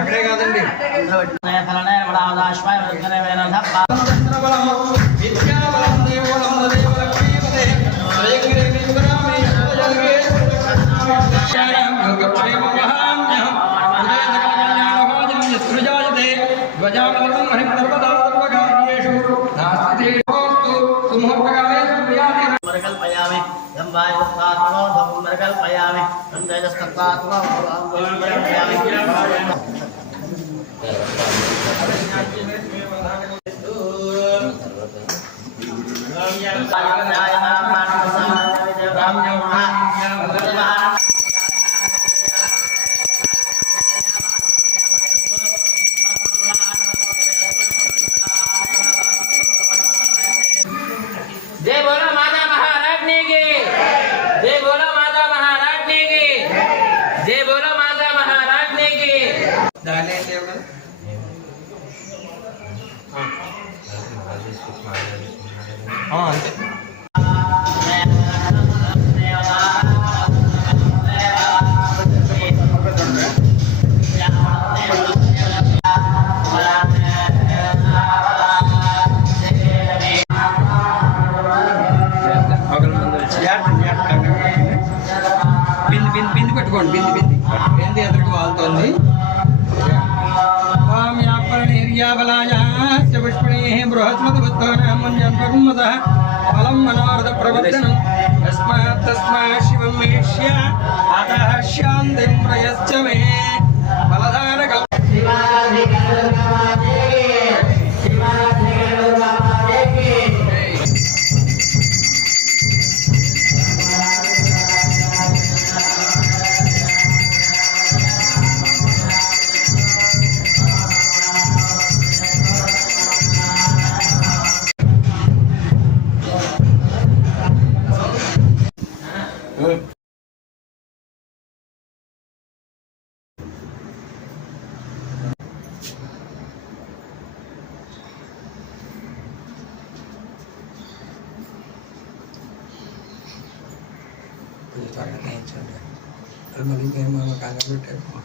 అక్కడే కాదండి जय बोलो माता महारानी की, जय बोलो माता महारानी की, जय बोलो माता महारानी की। अंते బింది ఎదురుకు వాళ్తుంది ఫలం మనోరథ ప్రవర్తనం తస్మాత్ శివం మేష్య అతః శాంతిం ప్రయశ్చ మే బలధారక మళ్ళీ మేము కంగారు పెట్టాము.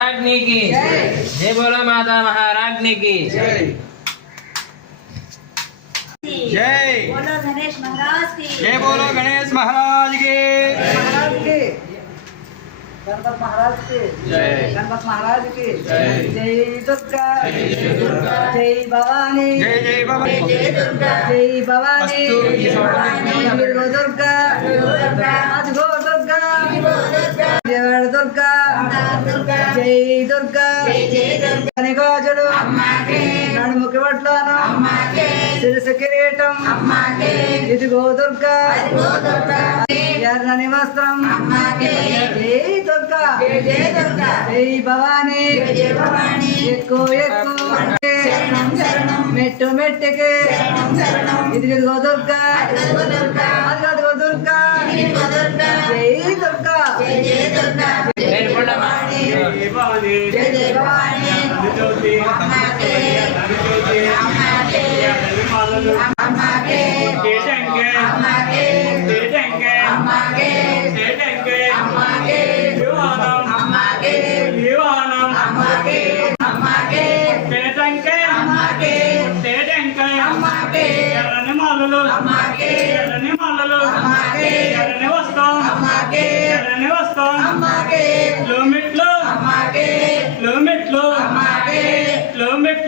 महारानी की जय बोलो माता महारानी की जय बोलो गणेश महाराज की जय बोलो गणेश महाराज की गणपत महाराज की गणपत महाराज की जय दुर्गा जय भवानी जय भवानी जय भवानी गो दुर्गा आज गो दुर्गा जय दुर्गा जय दुर्गा गाजुలు నడుముకి వడ్లను శిరసు కిరీటం ఇదిగో దుర్గా ఎర్రని వస్త్రం జై దుర్గా జై భవానీ ఎక్కువ ఎక్కువ మెట్టు మెట్టుకి ఇదిగో దుర్గా అదిగో దుర్గా జై దుర్గా జై భవానీ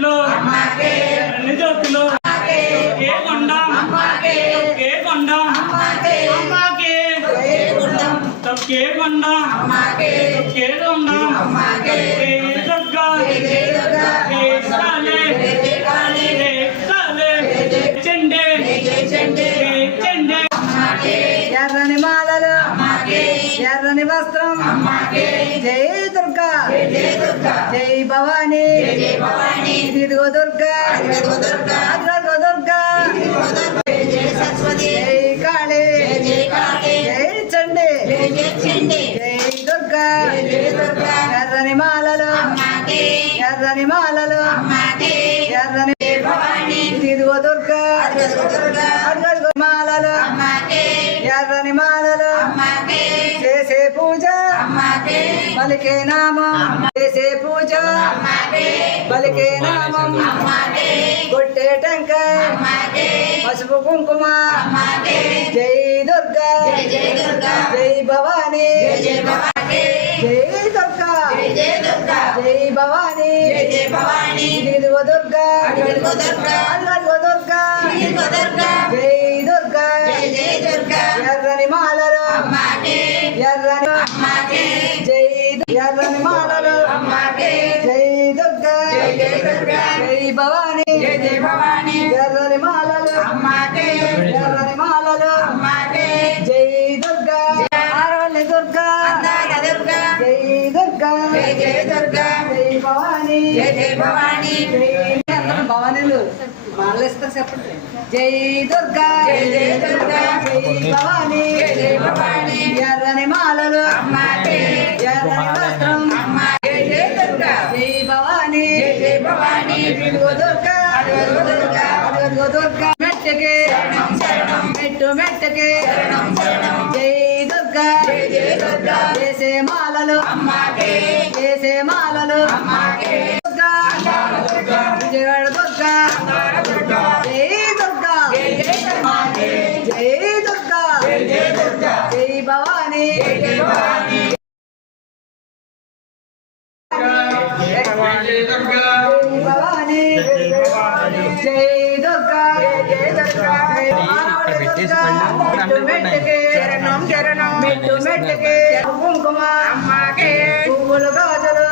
చెట్లు ఎర్రని జ్యోతులు ఒకే కొండ ఒకే కొండ అమ్మాకే తొక్కే కొండ తొక్కే కొండ దుర్గా కాళే చెండే చెండే ఎర్రని మాలలు ఎర్రని వస్త్రం జై దుర్గా జై భవానీ ఇదిగో దుర్గా అదిగో దుర్గా జై కాళీ జై చండి జై దుర్గా ఎర్రని మాలలు ఎర్రని మాలలు ఎర్రని ఇదిగో దుర్గా అదిగో మాలలు ఎర్రని మాలలు చేసే పూజ పలికే నామం చేసే పూజ పలికే నామం కొట్టే టెంకాయ పసుపు కుంకుమ జై దుర్గా జై భవానీ జై దుర్గా జై భవానీ ఇదిగో దుర్గా అదిగో దుర్గా జై దుర్గా ఎర్రని మాలలు ఎర్రని జై ఎర్రని మాలలు జై దుర్గా జై భవానీ ఎర్రని మాలలు ఎర్రని మాలలు జై దుర్గా ఆరోళ్ళ దుర్గా జై దుర్గా జై భవానీ అందరూ భవానీలు మాలలు ఇస్తారు చెప్పండి జై దుర్గా జై భవానీ ఎర్రని మాలలు ఎర్రని వస్త్రం జై భవానీ ఇదిగో దుర్గా అదిగో దుర్గా మెట్టకి మెట్టుకి జై దుర్గా చేసే మాలలు చేసే మాలలు దుర్గా విజయవాడ దుర్గా జై దుర్గా జై దుర్గా జై భవానీ భవానీ జై దుర్గా మెట్టుకి కుంకుమ పువ్వులు గాజులు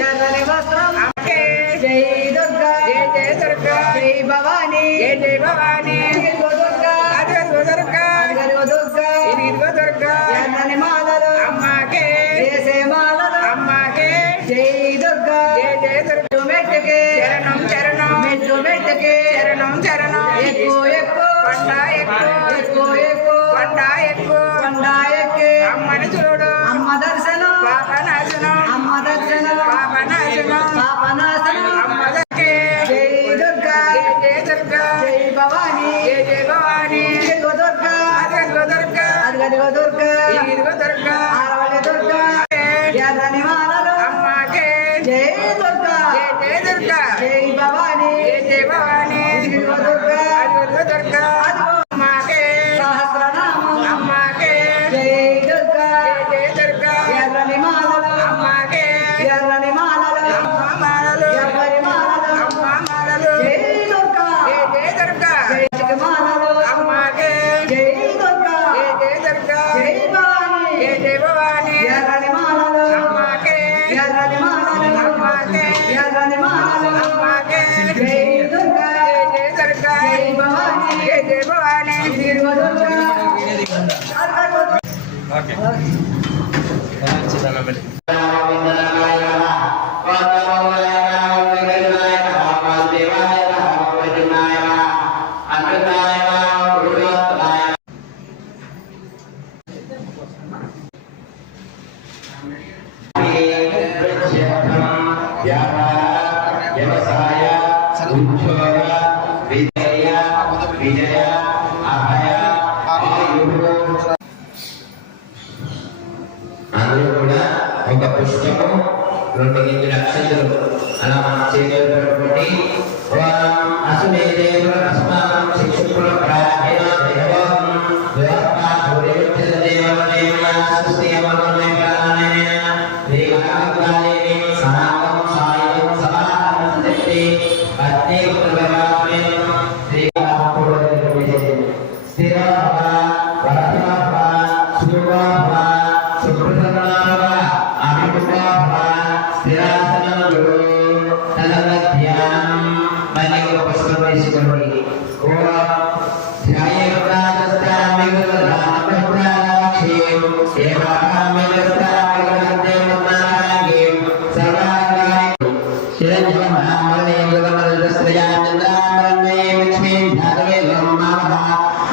ఎర్రని వస్త్రం జై దుర్గా జై భవానీ ఇదిగో దుర్గా అదిగో దుర్గా ఎర్రని మాలలు చేసే మాలలు జై దుర్గా మెట్టుకి మెట్టుకి ఎక్కువ కొండ ఎక్కి అమ్మని చూడు అమ్మ దర్శనం పాపనాశనం పాపనాశనం జై దుర్గా జై భవానీ ఇదిగో దుర్గా అదిగో దుర్గా ఆరవళి దుర్గా ఎర్రని మాలలు జై దుర్గా జై భవానీ ఇదిగో దుర్గా అదిగో సహస్రనామం జై దుర్గా ఎర్రని మాలలు ఎర్రని మాలలు ఎర్రని మాలలు జై దుర్గా జై మాలలు జై దుర్గా జై భవానీ ఎర్రని మాలలు ఎర్రని మాలలు ఎర్రని మాలలు జై దుర్గా జై భవానీ ఇదిగో దుర్గా ఓకే వ్యవసాయ ఉద్యోగ విజయ అభయ అందరూ కూడా ఒక పుష్పము 2 గింజల అక్షంతలు అలా మన చేతులు పెట్టుకోండి. ఓం అసుమేదేవ అస్మాకం శిక్షకుల ప్రార్థన దేవం దేవతా సూర్యవృత్తి దేవదేవయ సుస్థియమనోమే ప్రాణేన దేవకాలేని సనాగం సాయం సమానం శక్తి యోగాసనములు తదధ్యానం మరియు పుష్పం తీసుకోండి. ఓం ధ్యాయేతాదస్తామి గురురామప్రాక్షేం ఏవామిగస్తామిగందేవనాగేం సర్వాగాయ శిరంజమహామణే గురుమరుదశ్రయాచంద్రామరణే లక్ష్మీం ధారవే లోమావహ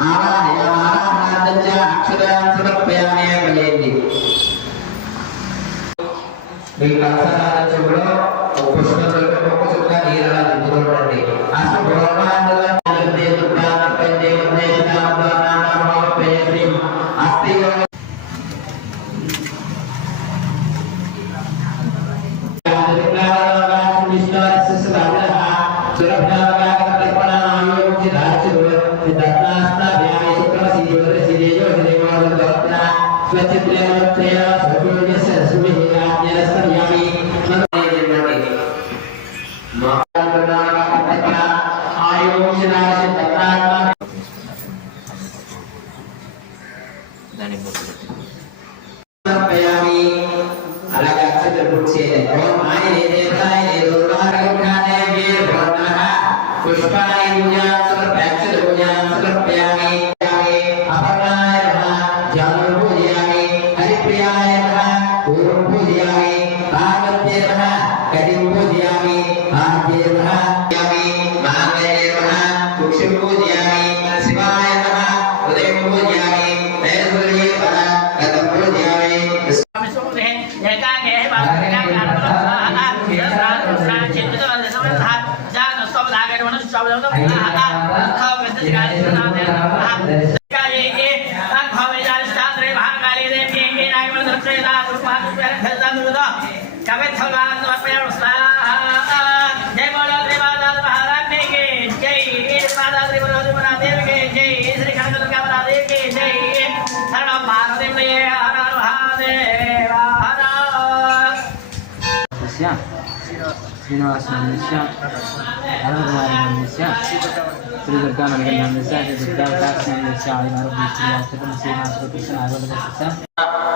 ఆవాహయామారాధంచ అక్షరాన్ సమర్పయామి అమలేంది. మీకు అక్షరాలలో పుష్పంలో ఒక చుక్క నీరు అలా దిద్దుకోండి. అసలు అలాగే అక్షతలు పూర్తి చేయాలి. ఓం ఆయనే దేవాయ దేవోర్వారగణాయ నమః పుష్పాయ పూజాం సమర్పయామి పూజాం సమర్పయామి అపర్ణాయ నమః జాను పూజయామి హరిప్రియాయ నమః పూర్వం పూజయామి భాగవతే నమః గతిం పూజయామి ఆద్యే నమః యామి మాంగళ్యే నమః కుక్షం పూజయామి శివాయ నమః ఉదయం పూజయామి నైర్మల్యే నమః గతం పూజయామి శ్రీనివాసనందస్య అనంతమానందస్య శ్రీ దుర్గానందస్య శ్రీ దుర్గావకాశనందస్య ఆదివారం శ్రీనివాస శ్రీనివాస కృష్ణ ఆదివారం